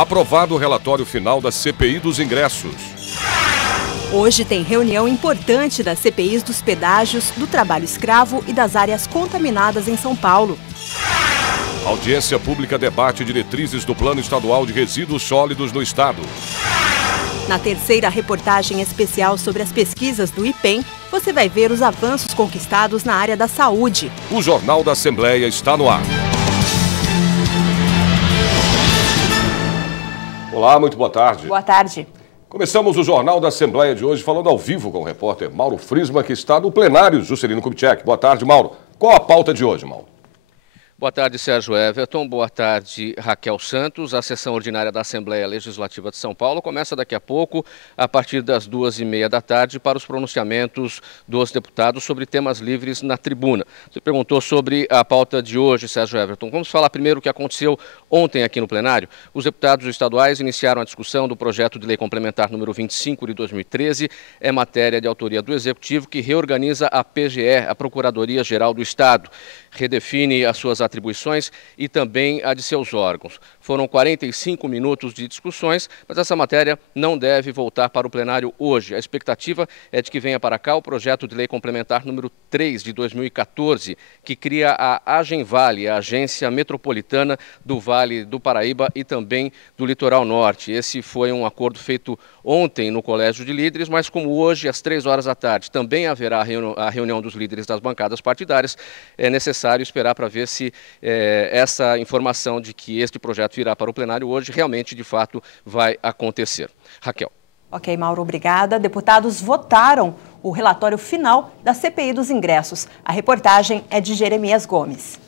Aprovado o relatório final da CPI dos ingressos. Hoje tem reunião importante das CPIs dos pedágios, do trabalho escravo e das áreas contaminadas em São Paulo. Audiência pública debate diretrizes do Plano Estadual de Resíduos Sólidos no Estado. Na terceira reportagem especial sobre as pesquisas do IPEM, você vai ver os avanços conquistados na área da saúde. O Jornal da Assembleia está no ar. Olá, muito boa tarde. Boa tarde. Começamos o Jornal da Assembleia de hoje falando ao vivo com o repórter Mauro Friesman, que está no plenário Juscelino Kubitschek. Boa tarde, Mauro. Qual a pauta de hoje, Mauro? Boa tarde, Sérgio Everton. Boa tarde, Raquel Santos. A sessão ordinária da Assembleia Legislativa de São Paulo começa daqui a pouco, a partir das 14h30 da tarde, para os pronunciamentos dos deputados sobre temas livres na tribuna. Você perguntou sobre a pauta de hoje, Sérgio Everton. Vamos falar primeiro o que aconteceu ontem aqui no plenário. Os deputados estaduais iniciaram a discussão do projeto de lei complementar número 25 de 2013. É matéria de autoria do Executivo, que reorganiza a PGE, a Procuradoria-Geral do Estado. Redefine as suas atribuições e também a de seus órgãos. Foram 45 minutos de discussões, mas essa matéria não deve voltar para o plenário hoje. A expectativa é de que venha para cá o projeto de lei complementar número 3 de 2014, que cria a Agenvale, a Agência Metropolitana do Vale do Paraíba e também do Litoral Norte. Esse foi um acordo feito ontem no Colégio de Líderes, mas como hoje, às 3h da tarde, também haverá a reunião dos líderes das bancadas partidárias, é necessário esperar para ver se essa informação de que este projeto virá para o plenário hoje realmente, de fato, vai acontecer. Raquel. Ok, Mauro, obrigada. Deputados votaram o relatório final da CPI dos ingressos. A reportagem é de Jeremias Gomes.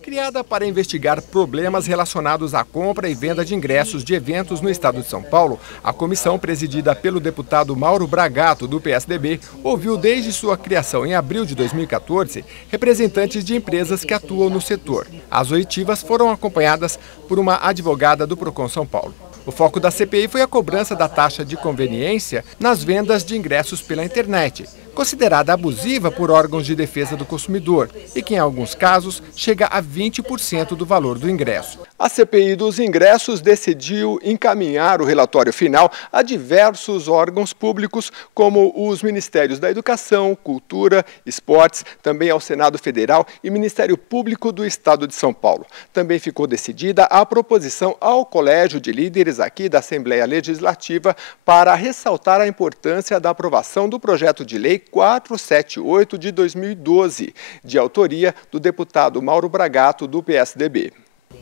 Criada para investigar problemas relacionados à compra e venda de ingressos de eventos no estado de São Paulo, a comissão, presidida pelo deputado Mauro Bragato, do PSDB, ouviu desde sua criação em abril de 2014 representantes de empresas que atuam no setor. As oitivas foram acompanhadas por uma advogada do Procon São Paulo. O foco da CPI foi a cobrança da taxa de conveniência nas vendas de ingressos pela internet, considerada abusiva por órgãos de defesa do consumidor e que, em alguns casos, chega a 20% do valor do ingresso. A CPI dos ingressos decidiu encaminhar o relatório final a diversos órgãos públicos, como os Ministérios da Educação, Cultura, Esportes, também ao Senado Federal e Ministério Público do Estado de São Paulo. Também ficou decidida a proposição ao Colégio de Líderes aqui da Assembleia Legislativa para ressaltar a importância da aprovação do projeto de lei 478 de 2012, de autoria do deputado Mauro Bragato, do PSDB.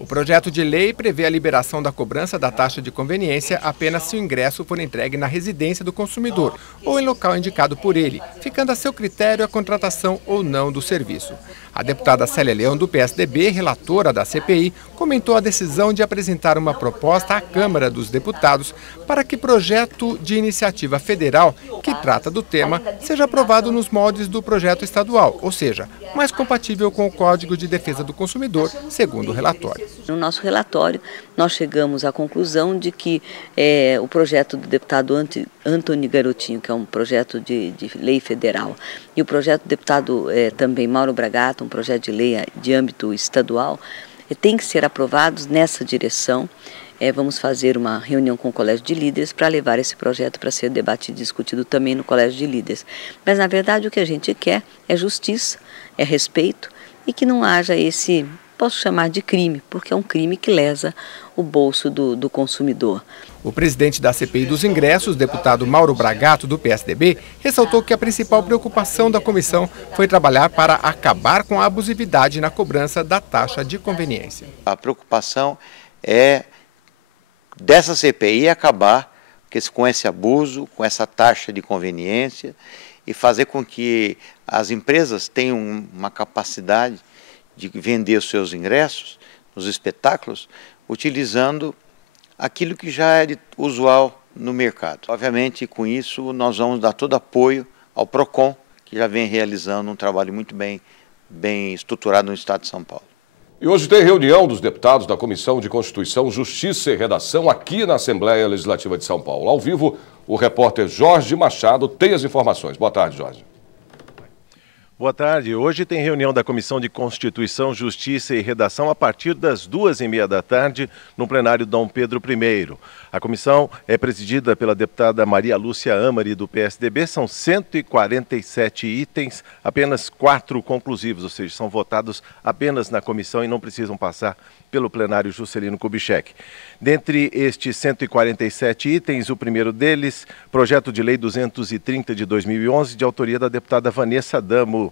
O projeto de lei prevê a liberação da cobrança da taxa de conveniência apenas se o ingresso for entregue na residência do consumidor ou em local indicado por ele, ficando a seu critério a contratação ou não do serviço. A deputada Célia Leão, do PSDB, relatora da CPI, comentou a decisão de apresentar uma proposta à Câmara dos Deputados para que projeto de iniciativa federal que trata do tema seja aprovado nos moldes do projeto estadual, ou seja, mais compatível com o Código de Defesa do Consumidor, segundo o relatório. No nosso relatório, nós chegamos à conclusão de que o projeto do deputado Antony Garotinho, que é um projeto de lei federal, e o projeto do deputado também Mauro Bragato, um projeto de lei de âmbito estadual, tem que ser aprovados nessa direção. Vamos fazer uma reunião com o Colégio de Líderes para levar esse projeto para ser debatido e discutido também no Colégio de Líderes. Mas, na verdade, o que a gente quer é justiça, é respeito e que não haja esse, posso chamar de crime, porque é um crime que lesa o bolso do consumidor. O presidente da CPI dos ingressos, deputado Mauro Bragato, do PSDB, ressaltou que a principal preocupação da comissão foi trabalhar para acabar com a abusividade na cobrança da taxa de conveniência. A preocupação é dessa CPI acabar com esse abuso, com essa taxa de conveniência e fazer com que as empresas tenham uma capacidade de vender os seus ingressos nos espetáculos utilizando aquilo que já é usual no mercado. Obviamente, com isso, nós vamos dar todo apoio ao Procon, que já vem realizando um trabalho muito bem estruturado no Estado de São Paulo. E hoje tem reunião dos deputados da Comissão de Constituição, Justiça e Redação aqui na Assembleia Legislativa de São Paulo. Ao vivo, o repórter Jorge Machado tem as informações. Boa tarde, Jorge. Boa tarde. Hoje tem reunião da Comissão de Constituição, Justiça e Redação a partir das 2h30 da tarde no plenário Dom Pedro I. A comissão é presidida pela deputada Maria Lúcia Amari, do PSDB. São 147 itens, apenas 4 conclusivos, ou seja, são votados apenas na comissão e não precisam passar pelo plenário Juscelino Kubitschek. Dentre estes 147 itens, o primeiro deles, projeto de lei 230 de 2011, de autoria da deputada Vanessa Damo.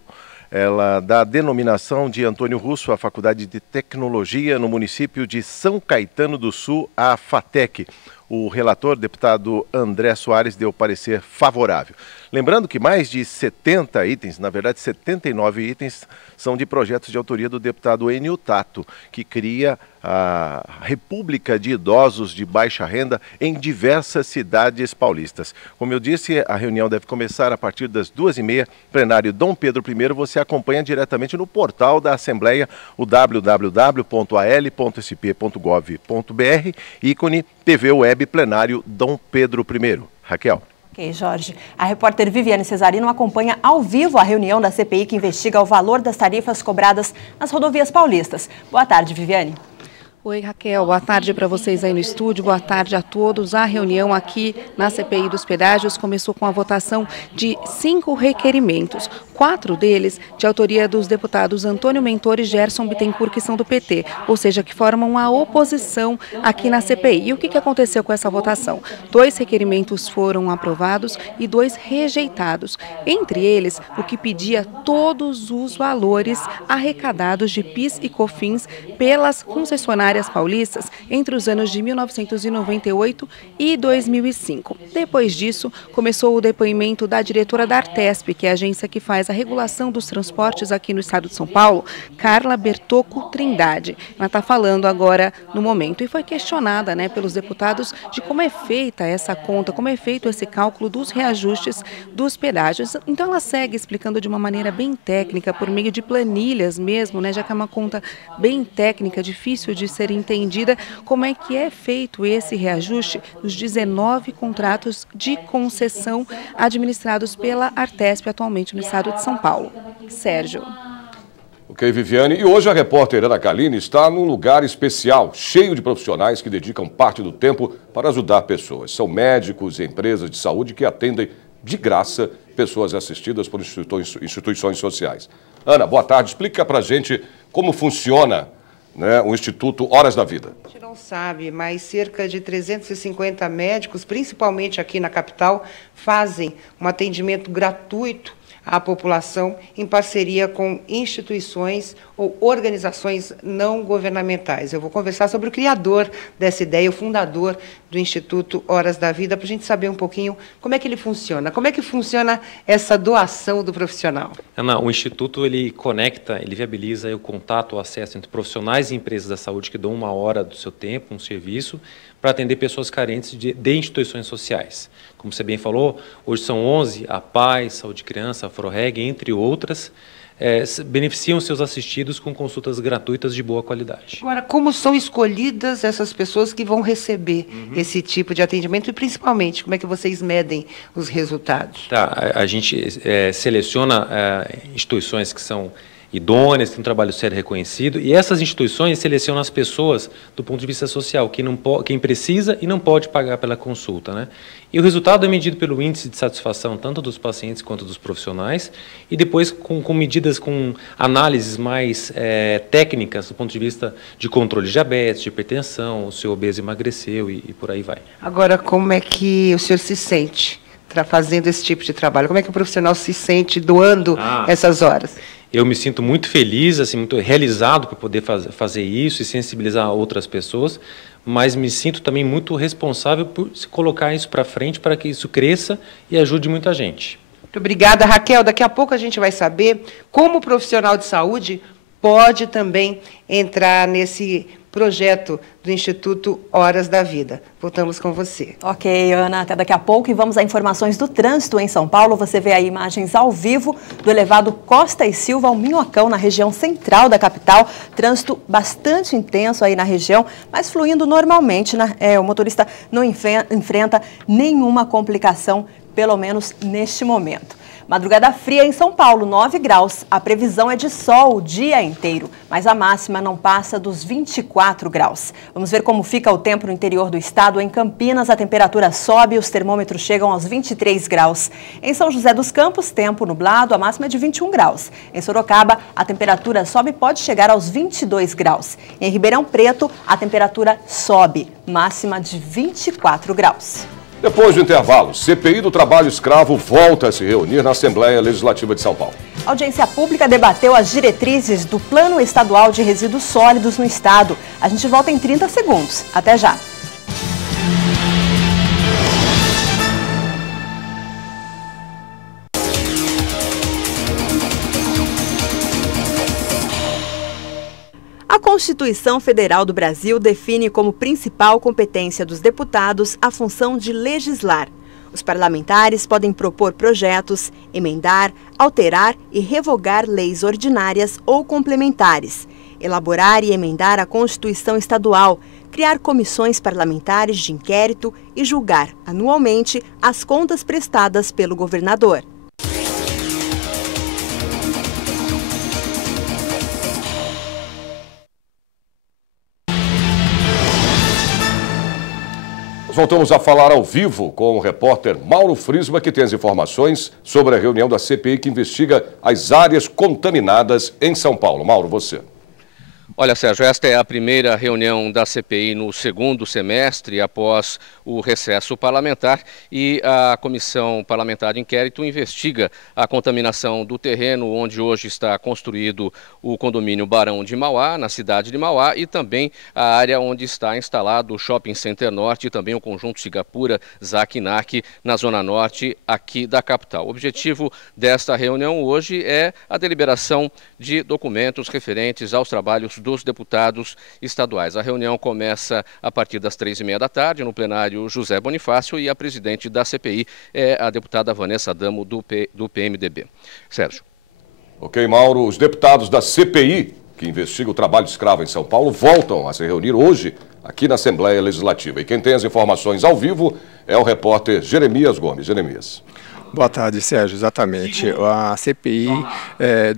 Ela dá a denominação de Antônio Russo à Faculdade de Tecnologia no município de São Caetano do Sul, a FATEC. O relator, deputado André Soares, deu parecer favorável. Lembrando que mais de 70 itens, na verdade 79 itens, são de projetos de autoria do deputado Enio Tato, que cria a República de Idosos de Baixa Renda em diversas cidades paulistas. Como eu disse, a reunião deve começar a partir das 2h30, plenário Dom Pedro I. Você acompanha diretamente no portal da Assembleia, o www.al.sp.gov.br, ícone TV Web Plenário Dom Pedro I. Raquel. Ok, Jorge. A repórter Viviane Cesarino acompanha ao vivo a reunião da CPI que investiga o valor das tarifas cobradas nas rodovias paulistas. Boa tarde, Viviane. Oi, Raquel. Boa tarde para vocês aí no estúdio. Boa tarde a todos. A reunião aqui na CPI dos pedágios começou com a votação de 5 requerimentos. 4 deles de autoria dos deputados Antônio Mentor e Gerson Bittencourt, que são do PT, ou seja, que formam a oposição aqui na CPI. E o que aconteceu com essa votação? 2 requerimentos foram aprovados e 2 rejeitados. Entre eles, o que pedia todos os valores arrecadados de PIS e COFINS pelas concessionárias paulistas entre os anos de 1998 e 2005. Depois disso, começou o depoimento da diretora da Artesp, que é a agência que faz a regulação dos transportes aqui no estado de São Paulo, Carla Bertocco Trindade. Ela está falando agora no momento e foi questionada, pelos deputados de como é feita essa conta, como é feito esse cálculo dos reajustes dos pedágios. Então ela segue explicando de uma maneira bem técnica, por meio de planilhas mesmo, já que é uma conta bem técnica, difícil de ser entendida, como é que é feito esse reajuste nos 19 contratos de concessão administrados pela Artesp atualmente no estado de São Paulo. Sérgio. Ok, Viviane. E hoje a repórter Ana Kaline está num lugar especial, cheio de profissionais que dedicam parte do tempo para ajudar pessoas. São médicos e empresas de saúde que atendem de graça pessoas assistidas por instituições sociais. Ana, boa tarde. Explica pra gente como funciona o Instituto Horas da Vida. A gente não sabe, mas cerca de 350 médicos, principalmente aqui na capital, fazem um atendimento gratuito à população em parceria com instituições ou organizações não governamentais. Eu vou conversar sobre o criador dessa ideia, o fundador do Instituto Horas da Vida, para a gente saber um pouquinho como é que ele funciona, como é que funciona essa doação do profissional. Ana, o Instituto ele conecta, ele viabiliza o contato, o acesso entre profissionais e empresas da saúde que dão 1 hora do seu tempo, um serviço, para atender pessoas carentes de instituições sociais. Como você bem falou, hoje são 11, a Paz, Saúde Criança, a Froreg, entre outras, beneficiam seus assistidos com consultas gratuitas de boa qualidade. Agora, como são escolhidas essas pessoas que vão receber esse tipo de atendimento e, principalmente, como é que vocês medem os resultados? Tá, a gente seleciona instituições que são idôneas, tem um trabalho sério reconhecido, e essas instituições selecionam as pessoas do ponto de vista social, quem precisa e não pode pagar pela consulta, E o resultado é medido pelo índice de satisfação tanto dos pacientes quanto dos profissionais, e depois com medidas, com análises mais técnicas do ponto de vista de controle de diabetes, de hipertensão, o seu obeso emagreceu e por aí vai. Agora, como é que o senhor se sente fazendo esse tipo de trabalho? Como é que o profissional se sente doando essas horas? Eu me sinto muito feliz, muito realizado por poder fazer isso e sensibilizar outras pessoas, mas me sinto também muito responsável por colocar isso para frente para que isso cresça e ajude muita gente. Muito obrigada, Raquel. Daqui a pouco a gente vai saber como o profissional de saúde pode também entrar nesse projeto do Instituto Horas da Vida. Voltamos com você. Ok, Ana, até daqui a pouco e vamos a informações do trânsito em São Paulo. Você vê aí imagens ao vivo do elevado Costa e Silva ao Minhocão, na região central da capital. Trânsito bastante intenso aí na região, mas fluindo normalmente. O motorista não enfrenta nenhuma complicação, pelo menos neste momento. Madrugada fria em São Paulo, 9 graus. A previsão é de sol o dia inteiro, mas a máxima não passa dos 24 graus. Vamos ver como fica o tempo no interior do estado. Em Campinas, a temperatura sobe e os termômetros chegam aos 23 graus. Em São José dos Campos, tempo nublado, a máxima é de 21 graus. Em Sorocaba, a temperatura sobe e pode chegar aos 22 graus. Em Ribeirão Preto, a temperatura sobe, máxima de 24 graus. Depois do intervalo, CPI do Trabalho Escravo volta a se reunir na Assembleia Legislativa de São Paulo. A audiência pública debateu as diretrizes do Plano Estadual de Resíduos Sólidos no estado. A gente volta em 30 segundos. Até já. A Constituição Federal do Brasil define como principal competência dos deputados a função de legislar. Os parlamentares podem propor projetos, emendar, alterar e revogar leis ordinárias ou complementares, elaborar e emendar a Constituição Estadual, criar comissões parlamentares de inquérito e julgar anualmente as contas prestadas pelo governador. Nós voltamos a falar ao vivo com o repórter Mauro Frisma, que tem as informações sobre a reunião da CPI que investiga as áreas contaminadas em São Paulo. Mauro, você. Olha, Sérgio, esta é a primeira reunião da CPI no segundo semestre, após o recesso parlamentar, e a Comissão Parlamentar de Inquérito investiga a contaminação do terreno onde hoje está construído o condomínio Barão de Mauá, na cidade de Mauá, e também a área onde está instalado o Shopping Center Norte e também o conjunto Cigapura, Zaquinac, na zona norte aqui da capital. O objetivo desta reunião hoje é a deliberação de documentos referentes aos trabalhos dos deputados estaduais. A reunião começa a partir das 3h30 da tarde, no plenário José Bonifácio, e a presidente da CPI é a deputada Vanessa Adamo, do PMDB. Sérgio. Ok, Mauro. Os deputados da CPI, que investiga o trabalho escravo em São Paulo, voltam a se reunir hoje aqui na Assembleia Legislativa. E quem tem as informações ao vivo é o repórter Jeremias Gomes. Jeremias. Boa tarde, Sérgio. Exatamente. A CPI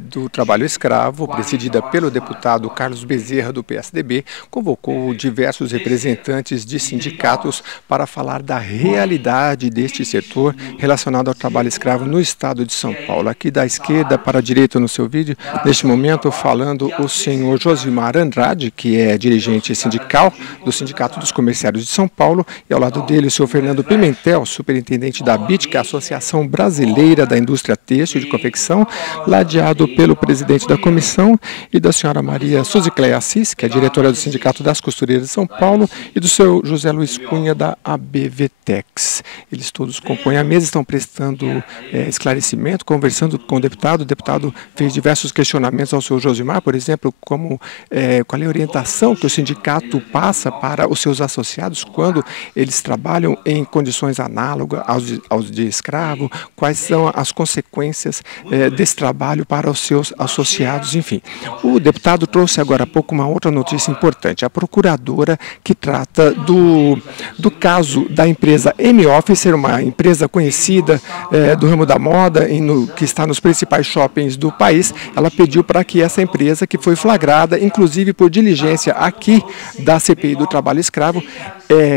do trabalho escravo, presidida pelo deputado Carlos Bezerra, do PSDB, convocou diversos representantes de sindicatos para falar da realidade deste setor relacionado ao trabalho escravo no estado de São Paulo. Aqui da esquerda para a direita no seu vídeo, neste momento falando o senhor Josimar Andrade, que é dirigente sindical do Sindicato dos Comerciários de São Paulo, e ao lado dele o senhor Fernando Pimentel, superintendente da ABIT, que é a Associação Brasileira da Indústria Têxtil de Confecção, ladeado pelo presidente da comissão, e da senhora Maria Suzicléia Assis, que é diretora do Sindicato das Costureiras de São Paulo, e do seu José Luiz Cunha, da ABVTEX. Eles todos compõem a mesa, estão prestando esclarecimento, conversando com o deputado. O deputado fez diversos questionamentos ao senhor Josimar, por exemplo, como qual é a orientação que o sindicato passa para os seus associados quando eles trabalham em condições análogas aos de escravo, quais são as consequências desse trabalho para os seus associados, enfim. O deputado trouxe agora há pouco uma outra notícia importante. A procuradora que trata do caso da empresa M-Officer, uma empresa conhecida do ramo da moda, que está nos principais shoppings do país, ela pediu para que essa empresa, que foi flagrada, inclusive por diligência aqui da CPI do trabalho escravo,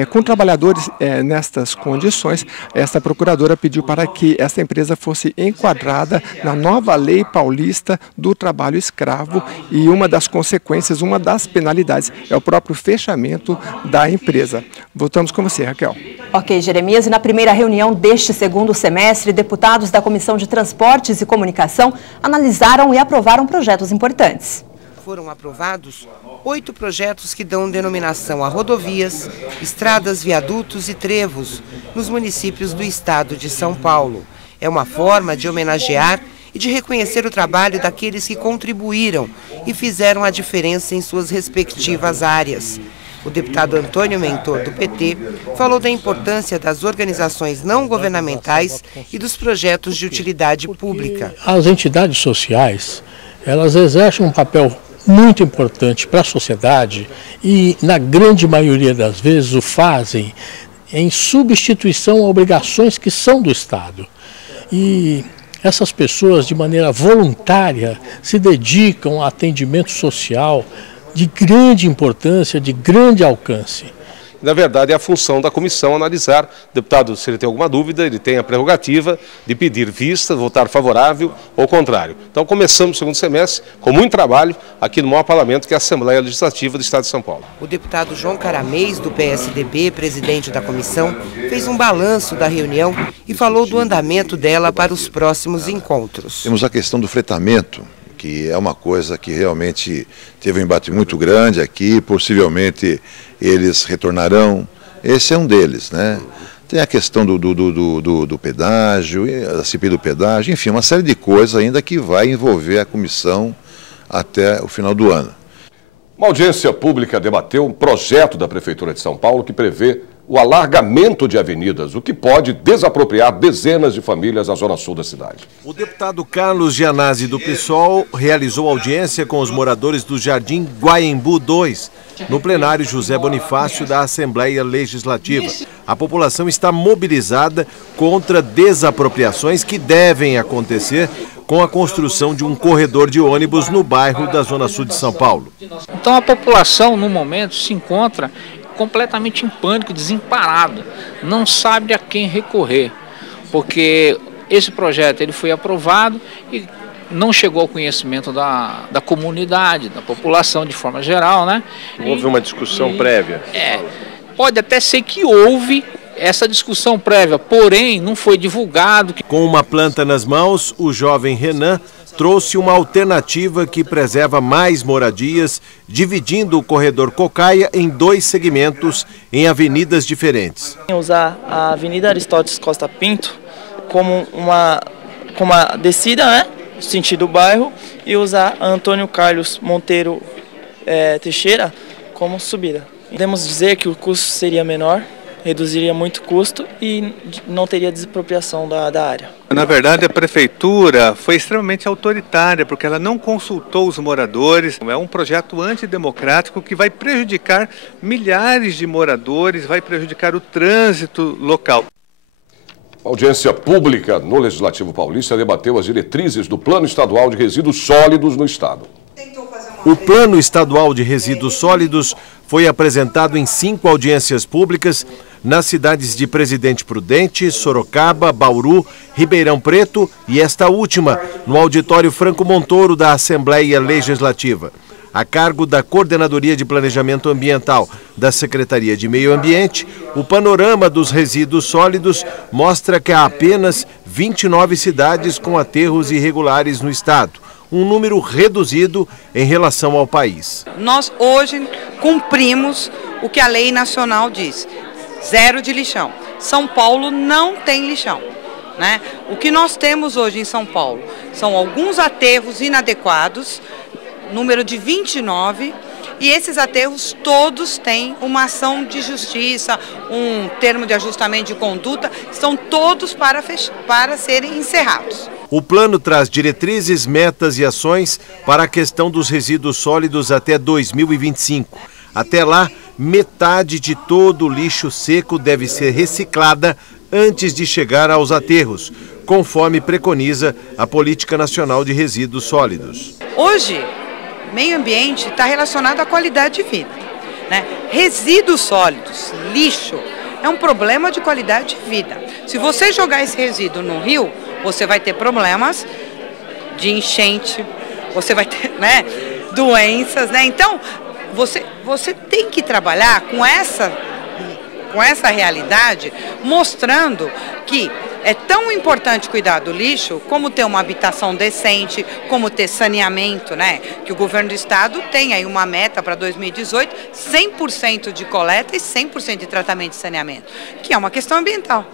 com trabalhadores nestas condições, essa procuradora pediu para que essa empresa fosse enquadrada na nova lei paulista do trabalho escravo, e uma das consequências, uma das penalidades é o próprio fechamento da empresa. Voltamos com você, Raquel. Ok, Jeremias. E na primeira reunião deste segundo semestre, deputados da Comissão de Transportes e Comunicação analisaram e aprovaram projetos importantes. Foram aprovados 8 projetos que dão denominação a rodovias, estradas, viadutos e trevos nos municípios do estado de São Paulo. É uma forma de homenagear e de reconhecer o trabalho daqueles que contribuíram e fizeram a diferença em suas respectivas áreas. O deputado Antônio Mentor, do PT, falou da importância das organizações não governamentais e dos projetos de utilidade pública. As entidades sociais, elas exercem um papel muito importante para a sociedade e, na grande maioria das vezes, o fazem em substituição a obrigações que são do Estado. E essas pessoas, de maneira voluntária, se dedicam a atendimento social de grande importância, de grande alcance. Na verdade, é a função da comissão analisar. O deputado, se ele tem alguma dúvida, ele tem a prerrogativa de pedir vista, votar favorável ou contrário. Então, começamos o segundo semestre com muito trabalho aqui no maior parlamento, que é a Assembleia Legislativa do Estado de São Paulo. O deputado João Caramês, do PSDB, presidente da comissão, fez um balanço da reunião e falou do andamento dela para os próximos encontros. Temos a questão do fretamento, que é uma coisa que realmente teve um embate muito grande aqui, possivelmente eles retornarão, esse é um deles, né? Tem a questão do pedágio, a CPI do pedágio, enfim, uma série de coisas ainda que vai envolver a comissão até o final do ano. Uma audiência pública debateu um projeto da Prefeitura de São Paulo que prevê o alargamento de avenidas, o que pode desapropriar dezenas de famílias na zona sul da cidade. O deputado Carlos Gianazzi, do PSOL, realizou audiência com os moradores do Jardim Guaembu 2, no plenário José Bonifácio da Assembleia Legislativa. A população está mobilizada contra desapropriações que devem acontecer com a construção de um corredor de ônibus no bairro da Zona Sul de São Paulo. Então a população, no momento, se encontra completamente em pânico, desemparado, não sabe a quem recorrer, porque esse projeto ele foi aprovado e não chegou ao conhecimento da comunidade, da população de forma geral, né? Houve uma discussão prévia? Pode até ser que houve essa discussão prévia, porém não foi divulgado. Com uma planta nas mãos, o jovem Renan trouxe uma alternativa que preserva mais moradias, dividindo o corredor Cocaia em 2 segmentos em avenidas diferentes. Usar a Avenida Aristóteles Costa Pinto como uma descida, né, sentido bairro, e usar a Antônio Carlos Monteiro Teixeira como subida. Podemos dizer que o custo seria menor, reduziria muito o custo e não teria desapropriação da área. Na verdade, a prefeitura foi extremamente autoritária, porque ela não consultou os moradores. É um projeto antidemocrático que vai prejudicar milhares de moradores, vai prejudicar o trânsito local. A audiência pública no Legislativo Paulista debateu as diretrizes do Plano Estadual de Resíduos Sólidos no Estado. O Plano Estadual de Resíduos Sólidos foi apresentado em 5 audiências públicas nas cidades de Presidente Prudente, Sorocaba, Bauru, Ribeirão Preto e esta última, no Auditório Franco Montoro da Assembleia Legislativa. A cargo da Coordenadoria de Planejamento Ambiental da Secretaria de Meio Ambiente, o panorama dos resíduos sólidos mostra que há apenas 29 cidades com aterros irregulares no estado, um número reduzido em relação ao país. Nós hoje cumprimos o que a lei nacional diz, 0 de lixão. São Paulo não tem lixão, né? O que nós temos hoje em São Paulo são alguns aterros inadequados, número de 29, e esses aterros todos têm uma ação de justiça, um termo de ajustamento de conduta, estão todos para serem encerrados. O plano traz diretrizes, metas e ações para a questão dos resíduos sólidos até 2025. Até lá, metade de todo o lixo seco deve ser reciclada antes de chegar aos aterros, conforme preconiza a Política Nacional de Resíduos Sólidos. Hoje, meio ambiente está relacionado à qualidade de vida, né? Resíduos sólidos, lixo, é um problema de qualidade de vida. Se você jogar esse resíduo no rio, você vai ter problemas de enchente, você vai ter, né, doenças, né? Então, você tem que trabalhar com essa realidade, mostrando que é tão importante cuidar do lixo, como ter uma habitação decente, como ter saneamento, né? Que o governo do estado tem aí uma meta para 2018, 100% de coleta e 100% de tratamento e saneamento, que é uma questão ambiental.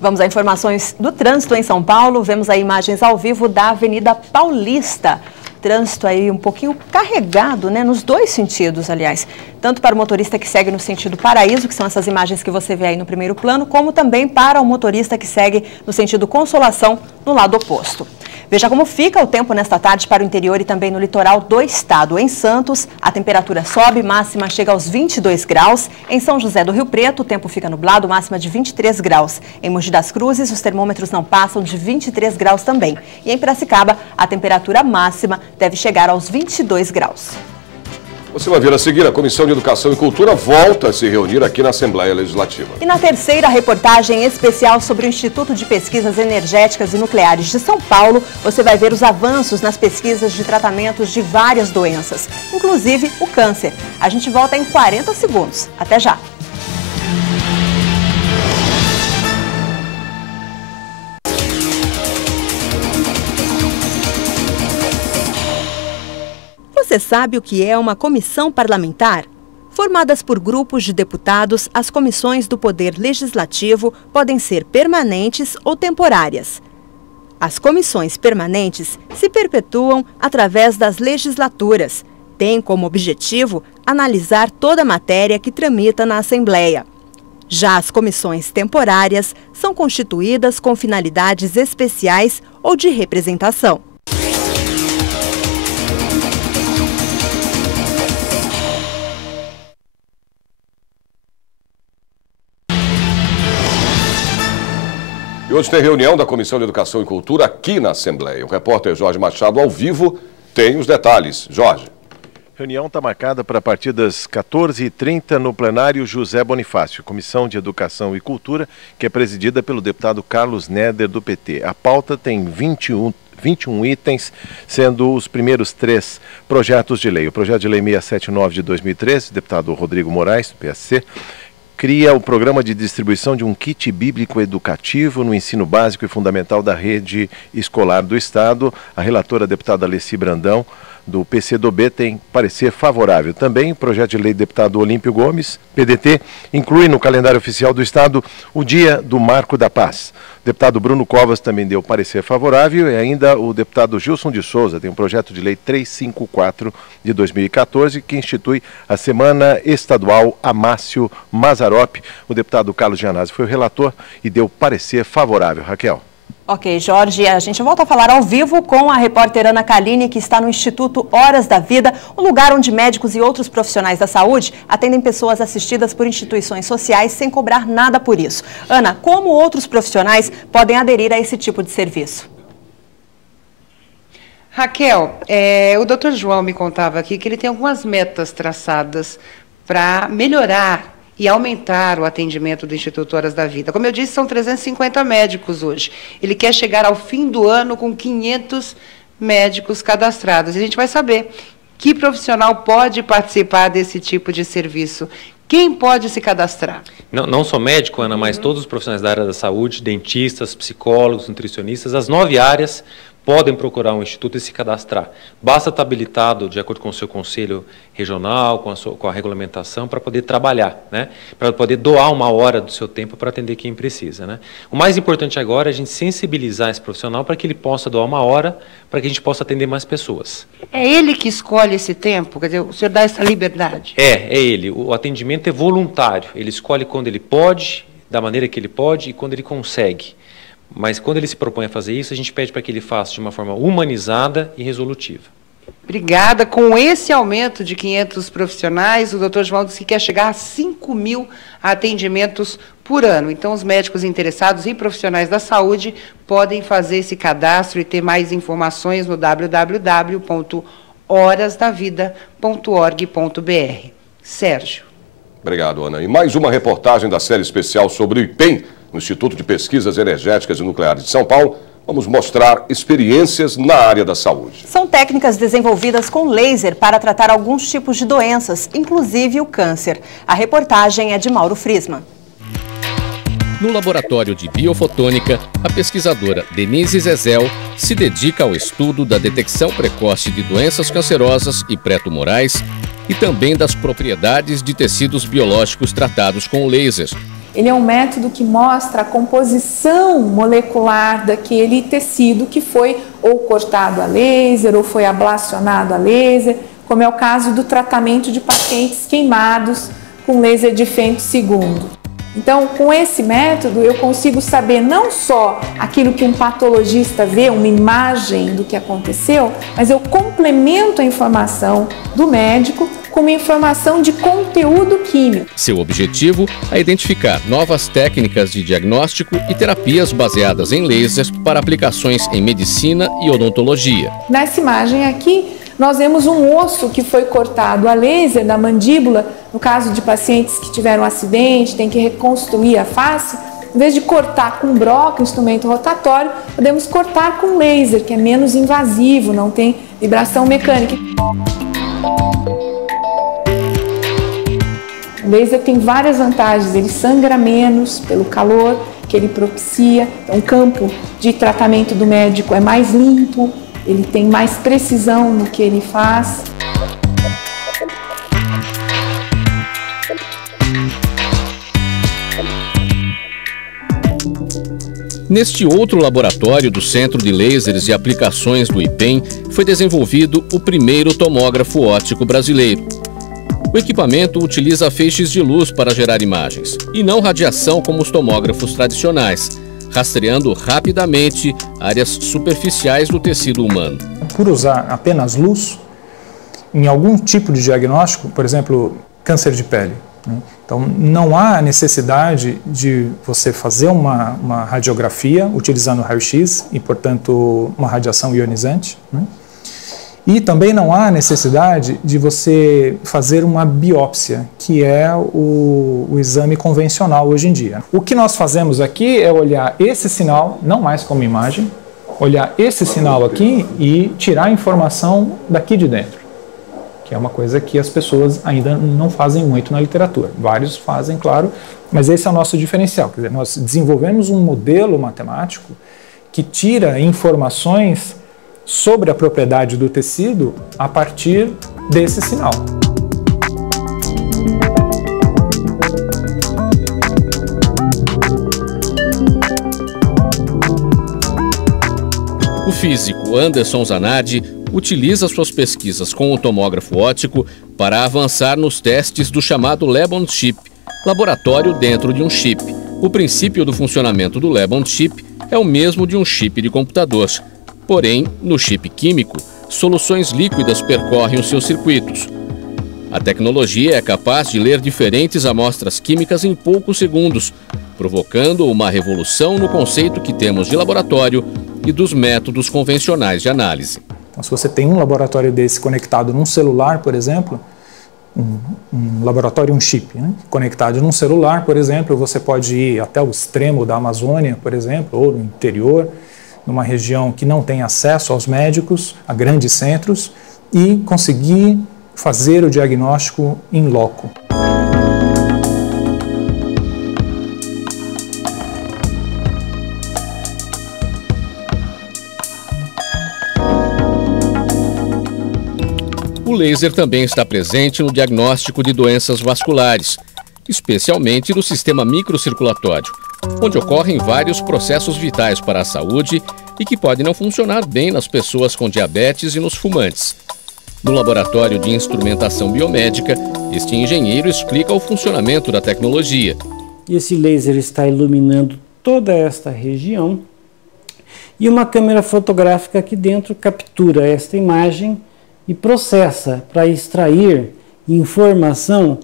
Vamos a informações do trânsito em São Paulo. Vemos aí imagens ao vivo da Avenida Paulista. Trânsito aí um pouquinho carregado, né? Nos 2 sentidos, aliás. Tanto para o motorista que segue no sentido Paraíso, que são essas imagens que você vê aí no primeiro plano, como também para o motorista que segue no sentido Consolação, no lado oposto. Veja como fica o tempo nesta tarde para o interior e também no litoral do estado. Em Santos, a temperatura sobe, máxima chega aos 22 graus. Em São José do Rio Preto, o tempo fica nublado, máxima de 23 graus. Em Mogi das Cruzes, os termômetros não passam de 23 graus também. E em Piracicaba, a temperatura máxima deve chegar aos 22 graus. Você vai ver a seguir, a Comissão de Educação e Cultura volta a se reunir aqui na Assembleia Legislativa. E na terceira reportagem especial sobre o Instituto de Pesquisas Energéticas e Nucleares de São Paulo, você vai ver os avanços nas pesquisas de tratamentos de várias doenças, inclusive o câncer. A gente volta em 40 segundos. Até já! Você sabe o que é uma comissão parlamentar? Formadas por grupos de deputados, as comissões do Poder Legislativo podem ser permanentes ou temporárias. As comissões permanentes se perpetuam através das legislaturas. Têm como objetivo analisar toda a matéria que tramita na Assembleia. Já as comissões temporárias são constituídas com finalidades especiais ou de representação. E hoje tem reunião da Comissão de Educação e Cultura aqui na Assembleia. O repórter Jorge Machado, ao vivo, tem os detalhes. Jorge. A reunião está marcada para a partir das 14h30 no plenário José Bonifácio, Comissão de Educação e Cultura, que é presidida pelo deputado Carlos Neder, do PT. A pauta tem 21 itens, sendo os primeiros 3 projetos de lei. O projeto de lei 679 de 2013, deputado Rodrigo Moraes, do PSC, cria o programa de distribuição de um kit bíblico educativo no ensino básico e fundamental da rede escolar do Estado. A relatora, a deputada Alessi Brandão, do PCdoB, tem parecer favorável. Também o projeto de lei do deputado Olímpio Gomes, PDT, inclui no calendário oficial do Estado o Dia do Marco da Paz. O deputado Bruno Covas também deu parecer favorável e ainda o deputado Gilson de Souza tem um projeto de lei 354 de 2014 que institui a Semana Estadual Amácio Mazzaropi. O deputado Carlos Gianazzi foi o relator e deu parecer favorável. Raquel. Ok, Jorge, a gente volta a falar ao vivo com a repórter Ana Kaline, que está no Instituto Horas da Vida, um lugar onde médicos e outros profissionais da saúde atendem pessoas assistidas por instituições sociais sem cobrar nada por isso. Ana, como outros profissionais podem aderir a esse tipo de serviço? Raquel, o Dr. João me contava aqui que ele tem algumas metas traçadas para melhorar e aumentar o atendimento do Instituto Horas da Vida. Como eu disse, são 350 médicos hoje. Ele quer chegar ao fim do ano com 500 médicos cadastrados. E a gente vai saber que profissional pode participar desse tipo de serviço. Quem pode se cadastrar? Não só médico, Ana, mas todos os profissionais da área da saúde, dentistas, psicólogos, nutricionistas, as 9 áreas podem procurar um instituto e se cadastrar. Basta estar habilitado, de acordo com o seu conselho regional, com a regulamentação, para poder trabalhar, né? Para poder doar 1 hora do seu tempo para atender quem precisa, né? O mais importante agora é a gente sensibilizar esse profissional para que ele possa doar 1 hora, para que a gente possa atender mais pessoas. É ele que escolhe esse tempo? Quer dizer, o senhor dá essa liberdade? É ele. O atendimento é voluntário. Ele escolhe quando ele pode, da maneira que ele pode e quando ele consegue. Mas quando ele se propõe a fazer isso, a gente pede para que ele faça de uma forma humanizada e resolutiva. Obrigada. Com esse aumento de 500 profissionais, o doutor João disse que quer chegar a 5.000 atendimentos por ano. Então, os médicos interessados e profissionais da saúde podem fazer esse cadastro e ter mais informações no www.horasdavida.org.br. Sérgio. Obrigado, Ana. E mais uma reportagem da série especial sobre o IPEM, no Instituto de Pesquisas Energéticas e Nucleares de São Paulo. Vamos mostrar experiências na área da saúde. São técnicas desenvolvidas com laser para tratar alguns tipos de doenças, inclusive o câncer. A reportagem é de Mauro Frisman. No laboratório de biofotônica, a pesquisadora Denise Zezel se dedica ao estudo da detecção precoce de doenças cancerosas e pré-tumorais e também das propriedades de tecidos biológicos tratados com laser. Ele é um método que mostra a composição molecular daquele tecido que foi ou cortado a laser ou foi ablacionado a laser, como é o caso do tratamento de pacientes queimados com laser de femtosegundo. Então, com esse método, eu consigo saber não só aquilo que um patologista vê, uma imagem do que aconteceu, mas eu complemento a informação do médico com uma informação de conteúdo químico. Seu objetivo é identificar novas técnicas de diagnóstico e terapias baseadas em lasers para aplicações em medicina e odontologia. Nessa imagem aqui, nós vemos um osso que foi cortado a laser da mandíbula. No caso de pacientes que tiveram um acidente, tem que reconstruir a face, em vez de cortar com broca, instrumento rotatório, podemos cortar com laser, que é menos invasivo, não tem vibração mecânica. O laser tem várias vantagens, ele sangra menos pelo calor que ele propicia, então o campo de tratamento do médico é mais limpo, ele tem mais precisão no que ele faz. Neste outro laboratório do Centro de Lasers e Aplicações do IPEM, foi desenvolvido o primeiro tomógrafo óptico brasileiro. O equipamento utiliza feixes de luz para gerar imagens, e não radiação como os tomógrafos tradicionais, rastreando rapidamente áreas superficiais do tecido humano. Por usar apenas luz, em algum tipo de diagnóstico, por exemplo, câncer de pele, né? Então não há necessidade de você fazer uma radiografia utilizando raio-x e, portanto, uma radiação ionizante, né? E também não há necessidade de você fazer uma biópsia, que é o exame convencional hoje em dia. O que nós fazemos aqui é olhar esse sinal, não mais como imagem, olhar esse sinal aqui e tirar a informação daqui de dentro, que é uma coisa que as pessoas ainda não fazem muito na literatura. Vários fazem, claro, mas esse é o nosso diferencial. Quer dizer, nós desenvolvemos um modelo matemático que tira informações sobre a propriedade do tecido a partir desse sinal. O físico Anderson Zanardi utiliza suas pesquisas com o tomógrafo óptico para avançar nos testes do chamado Lab-on-Chip, laboratório dentro de um chip. O princípio do funcionamento do Lab-on-Chip é o mesmo de um chip de computador. Porém, no chip químico, soluções líquidas percorrem os seus circuitos. A tecnologia é capaz de ler diferentes amostras químicas em poucos segundos, provocando uma revolução no conceito que temos de laboratório e dos métodos convencionais de análise. Então, se você tem um laboratório desse conectado num celular, por exemplo, um laboratório, um chip, né? Conectado num celular, por exemplo, você pode ir até o extremo da Amazônia, por exemplo, ou no interior, numa região que não tem acesso aos médicos, a grandes centros, e conseguir fazer o diagnóstico in loco. O laser também está presente no diagnóstico de doenças vasculares, especialmente no sistema microcirculatório, onde ocorrem vários processos vitais para a saúde e que podem não funcionar bem nas pessoas com diabetes e nos fumantes. No laboratório de instrumentação biomédica, este engenheiro explica o funcionamento da tecnologia. Esse laser está iluminando toda esta região e uma câmera fotográfica aqui dentro captura esta imagem e processa para extrair informação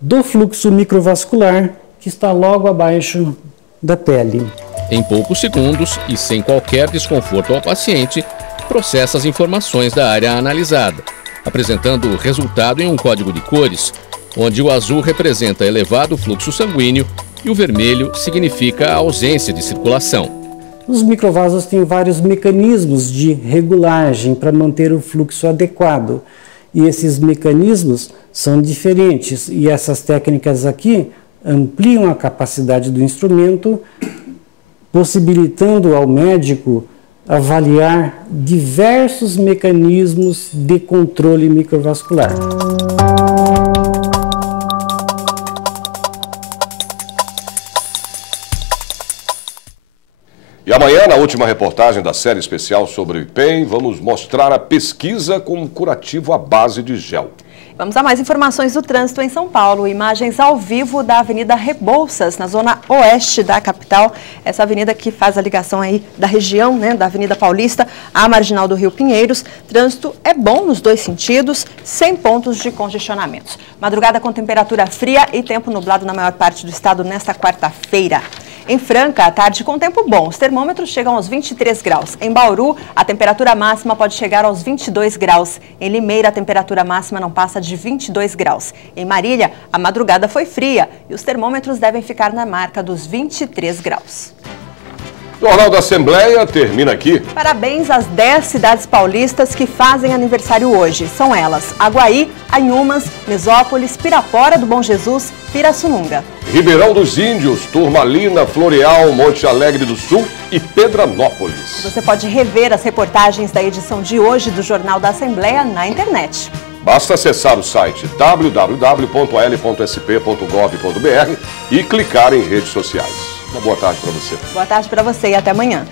do fluxo microvascular que está logo abaixo da pele. Em poucos segundos e sem qualquer desconforto ao paciente, processa as informações da área analisada, apresentando o resultado em um código de cores, onde o azul representa elevado fluxo sanguíneo e o vermelho significa a ausência de circulação. Os microvasos têm vários mecanismos de regulagem para manter o fluxo adequado. E esses mecanismos são diferentes. E essas técnicas aqui ampliam a capacidade do instrumento, possibilitando ao médico avaliar diversos mecanismos de controle microvascular. E amanhã, na última reportagem da série especial sobre o IPEM, vamos mostrar a pesquisa com um curativo à base de gel. Vamos a mais informações do trânsito em São Paulo. Imagens ao vivo da Avenida Rebouças, na zona oeste da capital. Essa avenida que faz a ligação aí da região, né, da Avenida Paulista à Marginal do Rio Pinheiros. Trânsito é bom nos dois sentidos, sem pontos de congestionamentos. Madrugada com temperatura fria e tempo nublado na maior parte do estado nesta quarta-feira. Em Franca, à tarde com tempo bom, os termômetros chegam aos 23 graus. Em Bauru, a temperatura máxima pode chegar aos 22 graus. Em Limeira, a temperatura máxima não passa de 22 graus. Em Marília, a madrugada foi fria e os termômetros devem ficar na marca dos 23 graus. O Jornal da Assembleia termina aqui. Parabéns às 10 cidades paulistas que fazem aniversário hoje. São elas: Aguaí, Anhumas, Mesópolis, Pirapora do Bom Jesus, Pirassununga. Ribeirão dos Índios, Turmalina, Floreal, Monte Alegre do Sul e Pedranópolis. Você pode rever as reportagens da edição de hoje do Jornal da Assembleia na internet. Basta acessar o site www.al.sp.gov.br e clicar em redes sociais. Uma boa tarde para você. Boa tarde para você e até amanhã.